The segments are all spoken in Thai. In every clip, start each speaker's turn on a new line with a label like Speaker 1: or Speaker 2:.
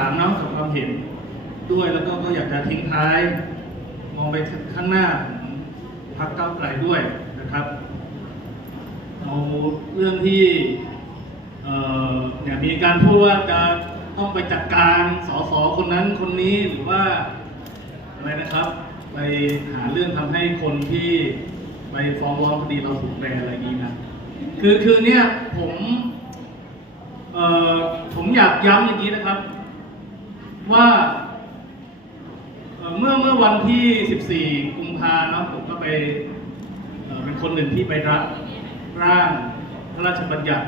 Speaker 1: ามเนาะกับความเห็นด้วยแล้วก็ก็อยากจะทิ้งท้าย มองไปข้างหน้าพรรคก้าไกลด้วยนะครับเอาเรื่องที่เนี่ยมีการพูดว่าจะต้องไปจัดการสสคนนั้นคนนี้หรือว่าอะไรนะครับ ไปหาเรื่องทำให้คนที่ไปฟ้องร้องคดีเราถูกแบนอะไรอย่นี้นะคือคือเนี่ยผมเอ่อผมอยากย้ำอย่างนี้นะครับ ว่าเมื่อเมื่อวันที่ 14 กุมภาเนาะผมก็ไปเอ่อเป็นคนหนึ่งที่ไปรับร่างพระราชบัญญัติ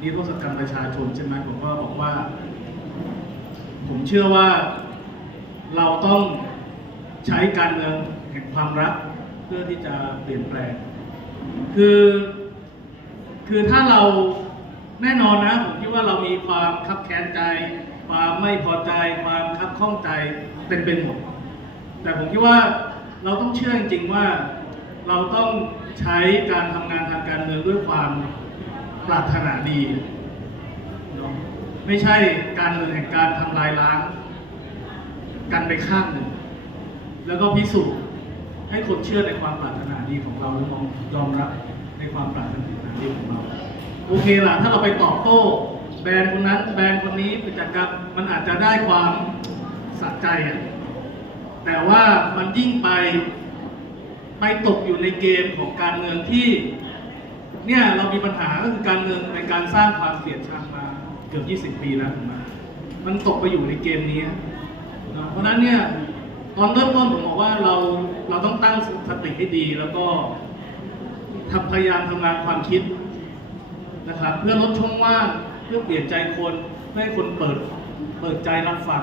Speaker 1: นิรโทษกรรมประชาชนใช่ไหมผมก็บอกว่า ผมเชื่อว่าเราต้องใช้การเมืองแห่งความรักเพื่อที่จะเปลี่ยนแปลง คือคือถ้าเราแน่นอนนะผมคิดว่าเรามีความคับแค้นใจ ความไม่พอใจความคับข้องใจเป็นเป็นหมดแต่ผมคิดว่าเราต้องเชื่อจริงๆว่าเราต้องใช้การทำงานทางการเมืองด้วยความปรารถนาดีเนาะไม่ใช่การเมืองแห่งการทำลายล้างกันไปข้างหนึ่ง แล้วก็พิสูจน์ให้คนเชื่อในความปรารถนาดีของเราและมองยอมรับในความปรารถนาดีของเรา โอเคล่ะ ถ้าเราไปตอบโต้ แบรนด์คนนั้นแบรนด์คนนี้ไปจัดการมันอาจจะได้ความสะใจอะแต่ว่ามันยิ่งไปไปตกอยู่ในเกมของการเมืองที่ เนี่ยเรามีปัญหาก็คือการเมืองในการสร้างความเกลียดชังมาเกือบ 20 ปีแล้วถูกไหมมันตกไปอยู่ในเกมนี้นะเพราะฉะนั้นเนี่ยตอนเริ่มต้นผมบอกว่าเราเราต้องตั้งสติให้ดีแล้วก็ทำพยายามทำงานความคิดนะครับเพื่อลดช่องว่าง เพื่อเปลี่ยนใจคนเพื่อให้คนเปิดเปิดใจรับฟัง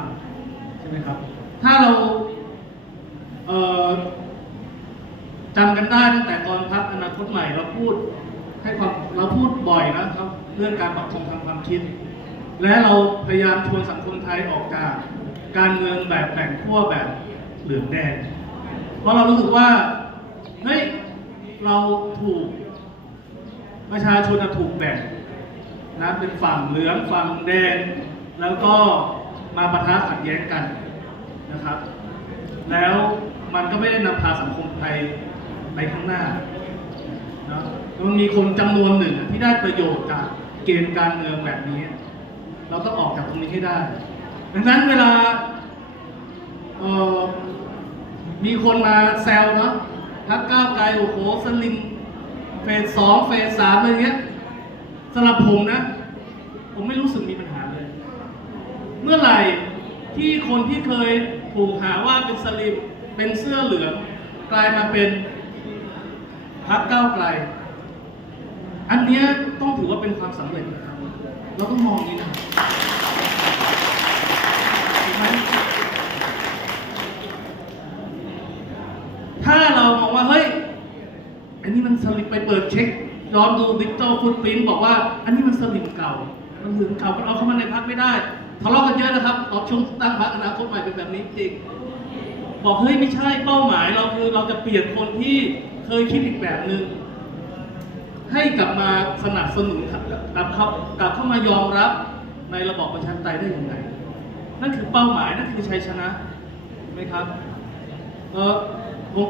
Speaker 1: ใช่ไหมครับ ถ้าเราเจำกันได้ตั้งแต่ตอนพักอนาคตใหม่เราพูดให้ความเราพูดบ่อยนะครับ เรื่องการปรับปรุงทางความคิด และเราพยายามชวนสังคมไทยออกจากการเมืองแบบแบ่งขั้วแบบเหลืองแดง เพราะเรารู้สึกว่าเฮ้ยเราถูกประชาชนถูกแบ่ง นะเป็นฝั่งเหลืองฝั่งแดง แล้วก็มาปะทะขัดแย้งกันนะครับ แล้วมันก็ไม่ได้นำพาสังคมไทยไปข้างหน้านะมันมีคนจำนวนหนึ่งที่ได้ประโยชน์จากเกมการเมืองแบบนี้ เราต้องออกจากตรงนี้ให้ได้ ดังนั้นเวลาเอ่อมีคนมาแซวเนาะพักก้าวไกลโอ้โหสลิมเฟสสองเฟสสามอะไรเงี้ยสำหรับผมนะ ผมไม่รู้สึกมีปัญหาเลย เมื่อไหร่ที่คนที่เคยถูกหาว่าเป็นสลิมเป็นเสื้อเหลืองกลายมาเป็นพักก้าวไกล อันนี้ต้องถือว่าเป็นความสำเร็จนะครับเราต้องมองย่างนี้นะถูกไหมถ้าเรามองว่า เฮ้ย อันนี้มันสลิปไปเปิดเช็คย้อนดูดิจิตอลฟุตพิ้นบอกว่า อันนี้มันสลิปเก่า มันเหลืองเก่ามันเอาเข้ามาในพักไม่ได้ทะเลาะกันเยอะนะครับตอนช่วงตั้งพักอนาคตใหม่เป็นแบบนี้จริงบอกเฮ้ยไม่ใช่เป้าหมายเราคือเราจะเปลี่ยนคนที่เคยคิดอีกแบบหนึ่งให้กลับมาสนับสนุนกลับเข้ากลับเข้ามายอมรับในระบอบประชาธิปไตยได้อยังไงนั่นคือเป้าหมายนั่นคือชัยชนะไหมครับเออผม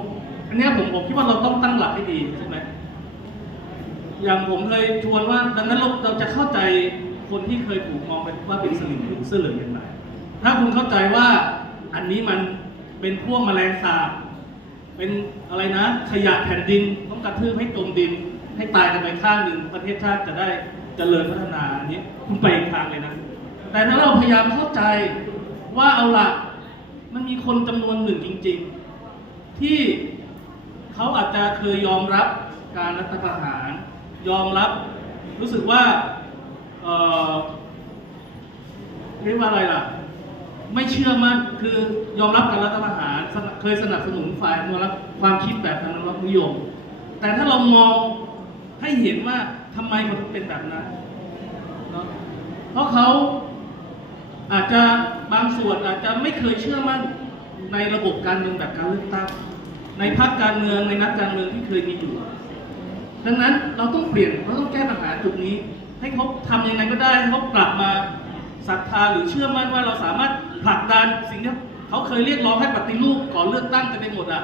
Speaker 1: อันนี้ผมผมคิดว่าเราต้องตั้งหลักให้ดีใช่ไหมอย่างผมเคยชวนว่าดังนั้นเราเราจะเข้าใจ คนที่เคยถูกมองเป็นว่าเป็นสลิมหรือเสื้อเหลืองอย่างไร ถ้าคุณเข้าใจว่าอันนี้มันเป็นพวกแมลงสาบ เป็นอะไรนะ ขยะแผ่นดินต้องกระทืบให้จมดิน ให้ตายกันไปข้างหนึ่งประเทศชาติจะได้เจริญพัฒนาอันนี้คุณไปอีกทางเลยนะ แต่ถ้าเราพยายามเข้าใจว่าเอาละมันมีคนจำนวนหนึ่งจริง ๆ ที่เขาอาจจะเคยยอมรับการรัฐประหาร ยอมรับรู้สึกว่า เอ่อเรียกว่าอะไรล่ะ ไม่เชื่อมั่นคือยอมรับการรัฐประหารสนับเคยสนับสนุนฝ่ายนรักษ์ความคิดแบบนุรักษ์นิยม แต่ถ้าเรามองให้เห็นว่าทำไมมันถึงเป็นแบบนั้นเนาะเพราะเขาอาจจะบางส่วนอาจจะไม่เคยเชื่อมั่นในระบบการเมืองแบบการเลือกตั้งในพรรคการเมืองในนักการเมืองที่เคยมีอยู่ ดังนั้นเราต้องเปลี่ยนเราต้องแก้ปัญหาจุดนี้ ให้เขาทำยังไงก็ได้ให้เขากลับมาศรัทธาหรือเชื่อมั่นว่าเราสามารถผลักดันสิ่งที่เขาเคยเรียกร้องให้ปฏิรูปก่อนเลือกตั้งกันไปหมดอะ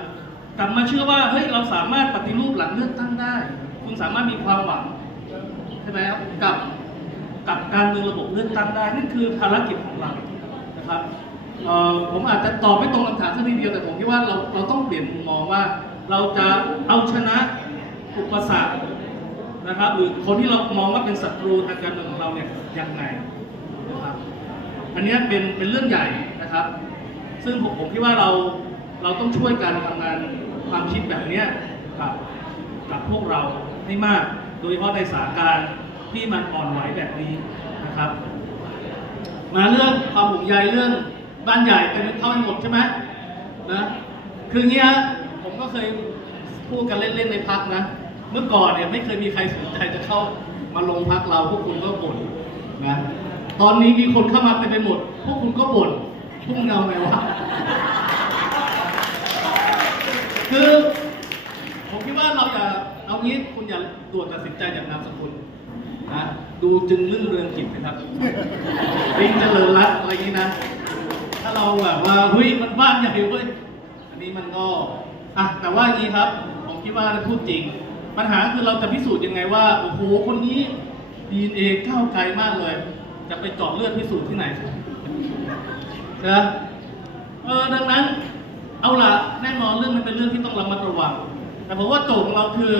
Speaker 1: กลับมาเชื่อว่าเฮ้ยเราสามารถปฏิรูปหลังเลือกตั้งได้ คุณสามารถมีความหวังใช่ไหมครับกับกับการเมืองระบบเลือกตั้งได้นั่นคือภารกิจของเรานะครับผมอาจจะตอบไม่ตรงคำถามสักทีเดียวแต่ผมคิดว่าเราเราต้องเปลี่ยนมุมมองว่า เราจะเอาชนะอุปสรรค นะครับ หรือคนที่เรามองว่าเป็นศัตรูทางการเมืองของเราเนี่ยยังไงนะครับ อันนี้เป็นเป็นเรื่องใหญ่นะครับ ซึ่งผมผมคิดว่าเราเราต้องช่วยกันทำงานความคิดแบบนี้กับกับพวกเราให้มาก โดยเฉพาะในสถานการณ์ที่มันอ่อนไหวแบบนี้นะครับ มาเรื่องความห่วงใยเรื่องบ้านใหญ่กันเข้าไปหมดใช่ไหมนะคือเงี้ยผมก็เคยพูดกันเล่นๆในพักนะ เมื่อก่อนเนี่ยไม่เคยมีใครสนใจจะเข้ามาลงพักเราพวกคุณก็บ่นนะ ตอนนี้มีคนเข้ามาเต็มไปหมด พวกคุณก็บ่นพวกมึงเอาไงวะ คือผมคิดว่าเราอย่าเอางี้คุณอย่าด่วนตัดสินใจจากนามสกุลนะดูจึงลื่นเรืองกิจนะครับลิงเจริญรัตน์อะไรอย่างนี้นะ ถ้าเราแบบว่าเฮ้ยมันบ้านใหญ่เว้ยอันนี้มันก็อะแต่ว่าอย่างนี้ครับ ผมคิดว่าพูดจริง ปัญหาคือเราจะพิสูจน์ยังไงว่า โอ้โห คนนี้ดีเอก้าวไกลมากเลย จะไปเจาะเลือดพิสูจน์ที่ไหนนะเออดังนั้น เอาล่ะแน่นอนเรื่องมันเป็นเรื่องที่ต้องระมัดระวัง แต่ผมว่าโจทย์ของเราคือ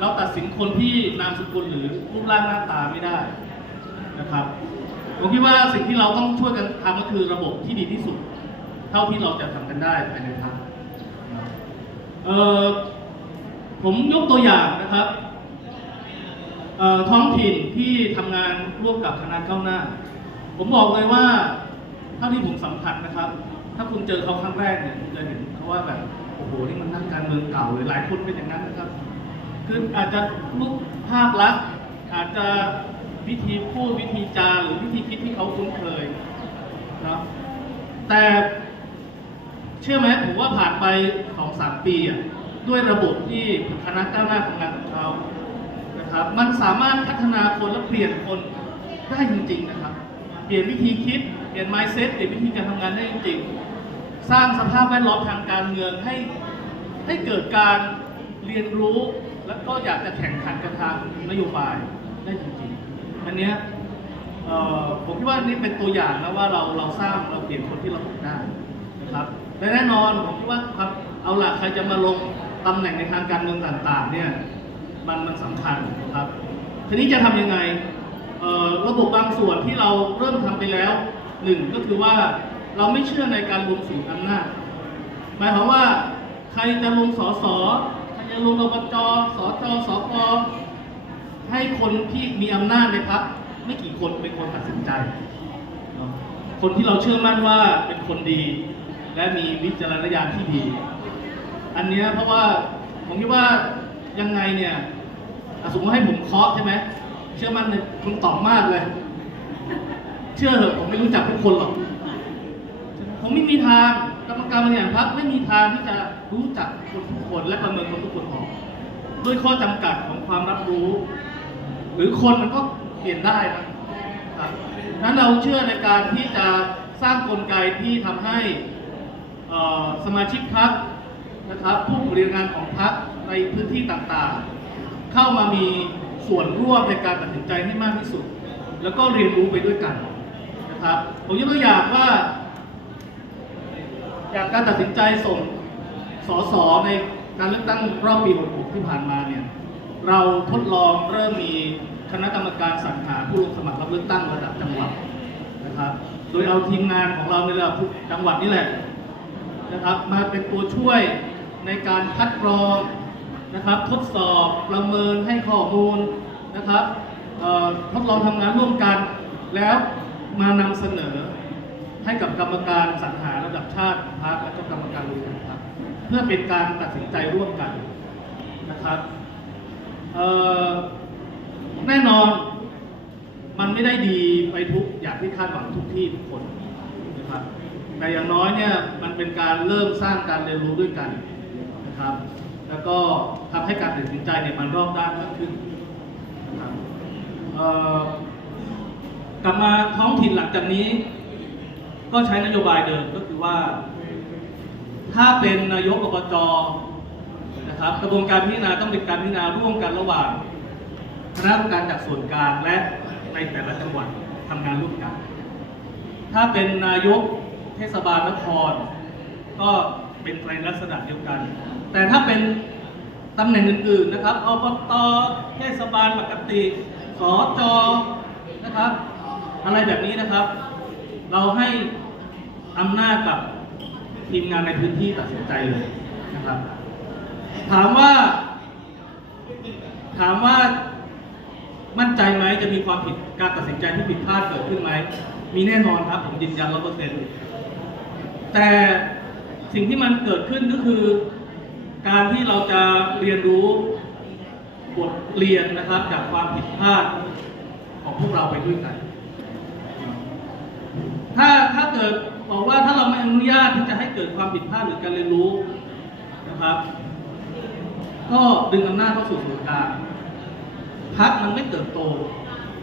Speaker 1: เราตัดสินคนที่นามสกุลหรือรูปร่างหน้าตาไม่ได้นะครับผมคิดว่าสิ่งที่เราต้องช่วยกันทำก็คือระบบที่ดีที่สุด เท่าที่เราจะทำกันได้ภายในพรรคเอ่อ ผมยกตัวอย่างนะครับท้องถิ่นที่ทำงานร่วมกับคณะก้าวหน้า ผมบอกเลยว่าเท่าที่ผมสัมผัสนะครับ ถ้าคุณเจอเขาครั้งแรกเนี่ยคุณจะเห็นเขาว่าแบบโอ้โหนี่มันนักการเมืองเก่าเลยหลายคนเป็นอย่างนั้นนะครับ คืออาจจะรูปภาพลักษณ์อาจจะวิธีพูดวิธีจาหรือวิธีคิดที่เขาคุ้นเคยนะแต่เชื่อไหมผมว่าผ่านไปสองสามปีอะ ด้วยระบบที่คณะก้าวหน้าทำงานของเขานะครับ มันสามารถพัฒนาคนและเปลี่ยนคนได้จริง ๆ นะครับ เปลี่ยนวิธีคิด เปลี่ยน mindset เปลี่ยนวิธีการทำงานได้จริง ๆ สร้างสภาพแวดล้อมทางการเมืองให้ให้เกิดการเรียนรู้ แล้วก็อยากจะแข่งขันกันทางนโยบายได้จริงๆ อันเนี้ยผมคิดว่านี่เป็นตัวอย่างนะว่าเราเราสร้างเราเปลี่ยนคนที่เราเป็นได้นะครับและแน่นอนผมคิดว่าครับเอาล่ะใครจะมาลง ตำแหน่งในทางการเมืองต่างๆเนี่ยมันมันสำคัญนะครับทีนี้จะทำยังไงระบบบางส่วนที่เราเริ่มทำไปแล้วหนึ่งก็คือว่าเราไม่เชื่อในการรวมศูนย์อำนาจหมายความว่าใครจะลงสสใครจะลงอบจสจสกให้คนที่มีอำนาจในพักไม่กี่คนเป็นคนตัดสินใจ คนที่เราเชื่อมั่นว่าเป็นคนดี และมีวิจารณญาณที่ดี อันเนี้ยเพราะว่าผมคิดว่ายังไงเนี่ยอะสมมติให้ผมเคาะใช่ไหมเชื่อมั่นในคุณตอบมากเลย เชื่อเถอะผมไม่รู้จักทุกคนหรอก ผมไม่มีทางกรรมการบริหารพรรคไม่มีทางที่จะรู้จักคนทุกคนและประเมินคนทุกคนออกด้วยข้อจำกัดของความรับรู้ หรือคนมันก็เปลี่ยนได้นะครับนั้นเราเชื่อในการที่จะสร้างกลไกที่ทำให้เอ่อสมาชิกพรรค นะครับผู้บริหารงานของพรรคในพื้นที่ต่างๆ เข้ามามีส่วนร่วมในการตัดสินใจให้มากที่สุด แล้วก็เรียนรู้ไปด้วยกันนะครับผมยกตัวอย่างว่าจากการตัดสินใจส่งสสในการเลือกตั้งรอบปี 66 ที่ผ่านมาเนี่ยเราทดลองเริ่มมีคณะกรรมการสรรหาผู้ลงสมัครรับเลือกตั้งระดับจังหวัดนะครับ โดยเอาทีมงานของเราในระดับจังหวัดนี่แหละนะครับ มาเป็นตัวช่วย ในการคัดกรองนะครับทดสอบประเมินให้ข้อมูลนะครับทดลองทำงานร่วมกัน แล้วมานำเสนอให้กับกรรมการสรรหาระดับชาติพรรคและก็กรรมการบริหารพรรคเพื่อเป็นการตัดสินใจร่วมกันนะครับแน่นอนมันไม่ได้ดีไปทุกอย่างที่คาดหวังทุกที่ทุกคนนะครับแต่อย่างน้อยเนี่ยมันเป็นการเริ่มสร้างการเรียนรู้ด้วยกัน นะครับ แล้วก็ทำให้การตัดสินใจเนี่ยมันรอบด้านมากขึ้นนะครับกลับมาท้องถิ่นหลังจากนี้ ก็ใช้นโยบายเดิมก็คือว่า ถ้าเป็นนายกอบจนะครับ กระบวนการพิจารณาต้องเป็นการพิจารณาร่วมกันระหว่างคณะกรรมการจากส่วนกลางและในแต่ละจังหวัดทำงานร่วมกัน ถ้าเป็นนายกเทศบาลนคร ก็ เป็นในลักษณะเดียวกัน แต่ถ้าเป็นตำแหน่งอื่นๆนะครับอบตเทศบาลปกติสจนะครับ อะไรแบบนี้นะครับ เราให้อำนาจกับทีมงานในพื้นที่ตัดสินใจเลยนะครับ ถามว่า ถามว่ามั่นใจไหมจะมีความผิดการตัดสินใจที่ผิดพลาดเกิดขึ้นไหม มีแน่นอนครับ ผมยืนยันร้อยเปอร์เซ็นต์แต่ สิ่งที่มันเกิดขึ้นก็คือ การที่เราจะเรียนรู้บทเรียนนะครับ จากความผิดพลาดของพวกเราไปด้วยกัน ถ้าถ้าเกิดบอกว่าถ้าเราไม่อนุญาตที่จะให้เกิดความผิดพลาดหรือการเรียนรู้นะครับ ก็ดึงอำนาจเข้าสู่ส่วนกลางพักมันไม่เติบโต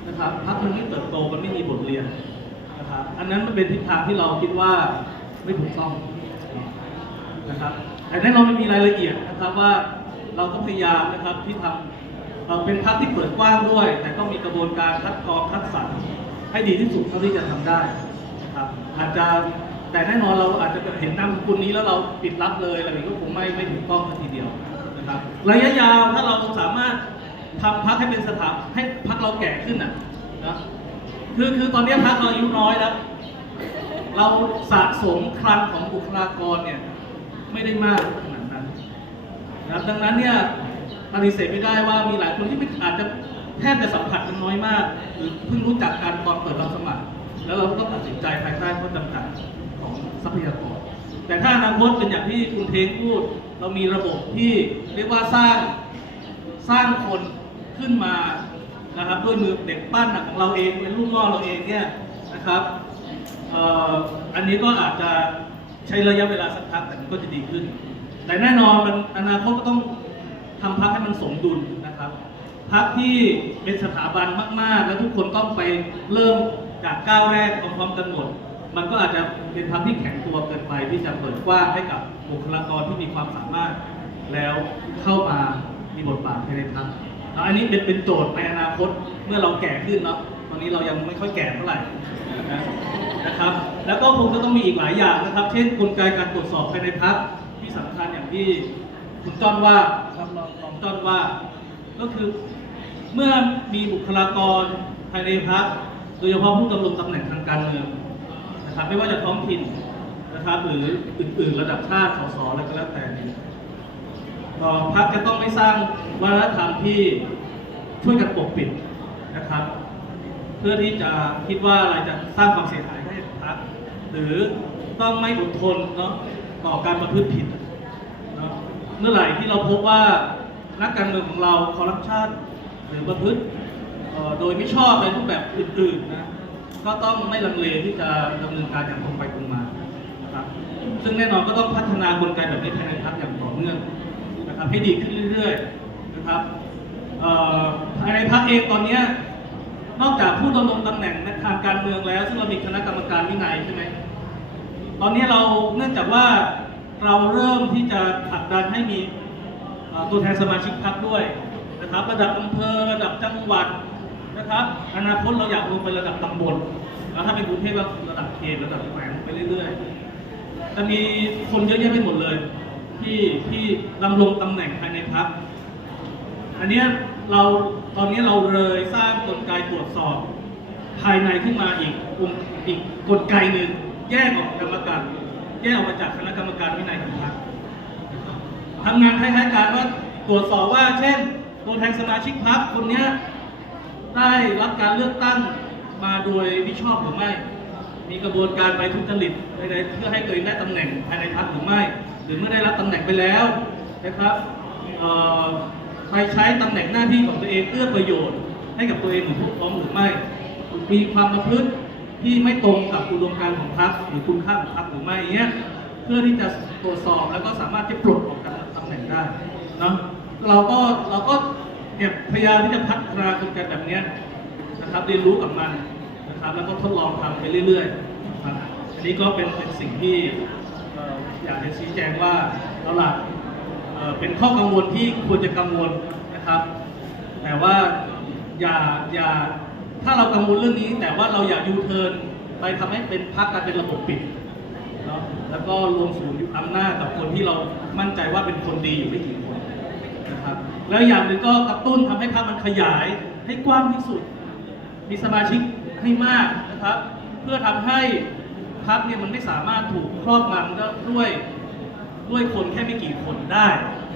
Speaker 1: นะครับพักมันไม่เติบโตมันไม่มีบทเรียนนะครับ อันนั้นมันเป็นทิศทางที่เราคิดว่าไม่ถูกต้อง นะครับแต่แน่นอนมันมีรายละเอียดนะครับว่าเราก็พยายามนะครับที่ทำเราเป็นพักที่เปิดกว้างด้วย แต่ต้องมีกระบวนการคัดกรองคัดสรรให้ดีที่สุดเท่าที่จะทำได้นะครับอาจจะแต่แน่นอนเราอาจจะเห็นนามสกุลนี้แล้วเราปิดรับเลยอะไรอย่างนี้ก็คงไม่ไม่ถูกต้องทีเดียวนะครับ ระยะยาวถ้าเราสามารถทำพักให้เป็นสถาให้พักเราแก่ขึ้นอะนะคือคือตอนนี้พักเราอายุน้อยแล้วเราสะสมคลังของบุคลากรเนี่ย ไม่ได้มากขนาดนั้นนะครับดังนั้นเนี่ยปฏิเสธไม่ได้ว่ามีหลายคนที่ไม่อาจจะแทบจะสัมผัสกันน้อยมาก หรือเพิ่งรู้จักกันตอนเปิดรับสมัคร แล้วเราก็ตัดสินใจภายใต้ข้อจำกัดของทรัพยากร แต่ถ้าอนาคตเป็นอย่างที่คุณเทงพูด เรามีระบบที่เรียกว่าสร้างสร้างคนขึ้นมานะครับด้วยมือเด็กปั้นน่ะของเราเองเป็นลูกล่อเราเองเนี่ยนะครับอออันนี้ก็อาจจะ ใช้ระยะเวลาสักพักแต่มันก็จะดีขึ้น แต่แน่นอนมันอนาคตก็ต้องทำพักให้มันสมดุลนะครับพักที่เป็นสถาบันมาก ๆ แล้วทุกคนต้องไปเริ่มจากก้าวแรกพร้อมๆกันหมดมันก็อาจจะเป็นพักที่แข็งตัวเกินไปที่จะเปิดกว้างให้กับบุคลากรที่มีความสามารถ แล้วเข้ามามีบทบาทภายในพักแล้วอันนี้เป็นเป็นโจทย์ในอนาคตเมื่อเราแก่ขึ้นเนาะ อนนี้เรายังไม่ค่อยแก่เท่าไหร่นะครับ แล้วก็คงจะต้องมีอีกหลายอย่างนะครับ เช่นกลไกการตรวจสอบภายในพักที่สำคัญอย่างที่คุณจ้อนว่าครับรองรองจ้อนว่า ก็คือเมื่อมีบุคลากรภายในพักโดยเฉพาะผู้ดำรงตำแหน่งทางการเมืองนะครับไม่ว่าจะท้องถิ่นนะครับหรืออื่นๆระดับชาติสสอะไรก็แล้วแต่นี่ยก็พักจะต้องไม่สร้างวัฒนธรรมที่ช่วยกันปกปิดนะครับ พื่อที่จะคิดว่าอะไรจะสร้างความเสียหายให้กับพรรคหรือต้องไม่อดทนเนาะต่อการประพฤติผิดเนาะเมื่อไหร่ที่เราพบว่านักการเมืองของเราคอร์รัปชันหรือประพฤติโดยไม่ชอบในรูปแบบอื่นๆนะก็ต้องไม่ลังเลที่จะดำเนินการอย่างตรงไปตรงมานะครับซึ่งแน่นอนก็ต้องพัฒนากลไกแบบนี้ภายในพรรคอย่างต่อเนื่องนะครับให้ดีขึ้นเรื่อยๆนะครับเอ่อภายในพรรคเองตอนเนี้ย นอกจากผู้ดำรงตำแหน่งในทางการเมืองแล้ว ซึ่งเรามีคณะกรรมการวินัยใช่ไหมตอนนี้เราเนื่องจากว่าเราเริ่มที่จะผลักดันให้มีตัวแทนสมาชิกพรรคด้วยนะครับระดับอำเภอระดับจังหวัดนะครับอนาคตเราอยากลงไประดับตำบลแล้วถ้าเป็นกรุงเทพก็ระดับเขตระดับแขวงไปเรื่อยๆจะมีคนเยอะแยะไปหมดเลย ที่ที่ดำรงตำแหน่งภายในพรรคอันนี้ เราตอนนี้เราเลยสร้างกลไกตรวจสอบ ภายในขึ้นมาอีกกลอีกกลไกหนึ่งแยกออกกรรมการแยกออกมาจากคณะกรรมการวินัยของพรรคทำงานคล้ายๆกันว่าตรวจสอบว่า เช่น ตัวแทนสมาชิกพรรคคนนี้ได้รับการเลือกตั้งมาโดยมิชอบหรือไม่ มีกระบวนการไปทุจริตใดๆเพื่อให้ตัวเองได้ตำแหน่งภายในพรรคหรือไม่ หรือเมื่อได้รับตำแหน่งไปแล้วนะครับเอ่อ ไปใช้ตำแหน่งหน้าที่ของตัวเองเอื้อประโยชน์ ให้กับตัวเองหรือพวกพ้องหรือไม่ มีความประพฤติที่ไม่ตรงกับอุดมการณ์ของพรรคหรือคุณค่าของพรรคหรือไม่เงี้ยเพื่อที่จะตรวจสอบแล้วก็สามารถจะปลดออกจากตำแหน่งได้เนาะเราก็เราก็เนี่ยพยายามที่จะพัฒนากลไกแบบเนี้ยนะครับเรียนรู้กับมันนะครับแล้วก็ทดลองทำไปเรื่อยๆอันนี้ก็เป็นเป็นสิ่งที่อยากจะชี้แจงว่าเอาหล่ะ เป็นข้อกังวลที่ควรจะกังวลนะครับ แต่ว่าอย่าอย่าถ้าเรากังวลเรื่องนี้ แต่ว่าเราอย่ายูเทิร์นไปทำให้เป็นพักการเป็นระบบปิดเนาะแล้วก็รวมศูนย์อำนาจกับคนที่เรามั่นใจว่าเป็นคนดีอยู่ไม่กี่คนนะครับแล้วอย่างหนึ่งก็กระตุ้นทำให้พรรคมันขยายให้กว้างที่สุด มีสมาชิกให้มากนะครับ เพื่อทำให้พรรคเนี่ยมันไม่สามารถถูกครอบงำด้วย ด้วยคนแค่ไม่กี่คนได้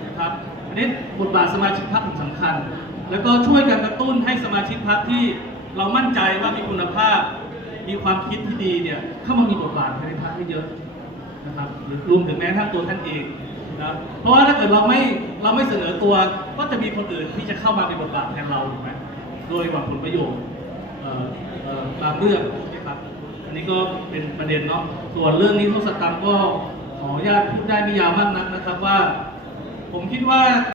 Speaker 1: นะครับอันนี้บทบาทสมาชิกพรรคสำคัญ แล้วก็ช่วยกันกระตุ้นให้สมาชิกพรรคที่เรามั่นใจว่ามีคุณภาพ มีความคิดที่ดีเนี่ยเข้ามามีบทบาทในพรรคให้เยอะนะครับหรือรวมถึงแม้ทั่งตัวท่านเองนะเพราะว่าถ้าเกิดเราไม่เราไม่เสนอตัวก็จะมีคนอื่นที่จะเข้ามามีบทบาทแทนเราถูกไหมโดยหวังผลประโยชน์บางเรื่องนะครับอันนี้ก็เป็นประเด็นเนาะส่วนเรื่องนี้ทศกรรมก็ ขออนุญาตพูดได้ไม่ยาวมากนักนะครับว่า ผมคิดว่า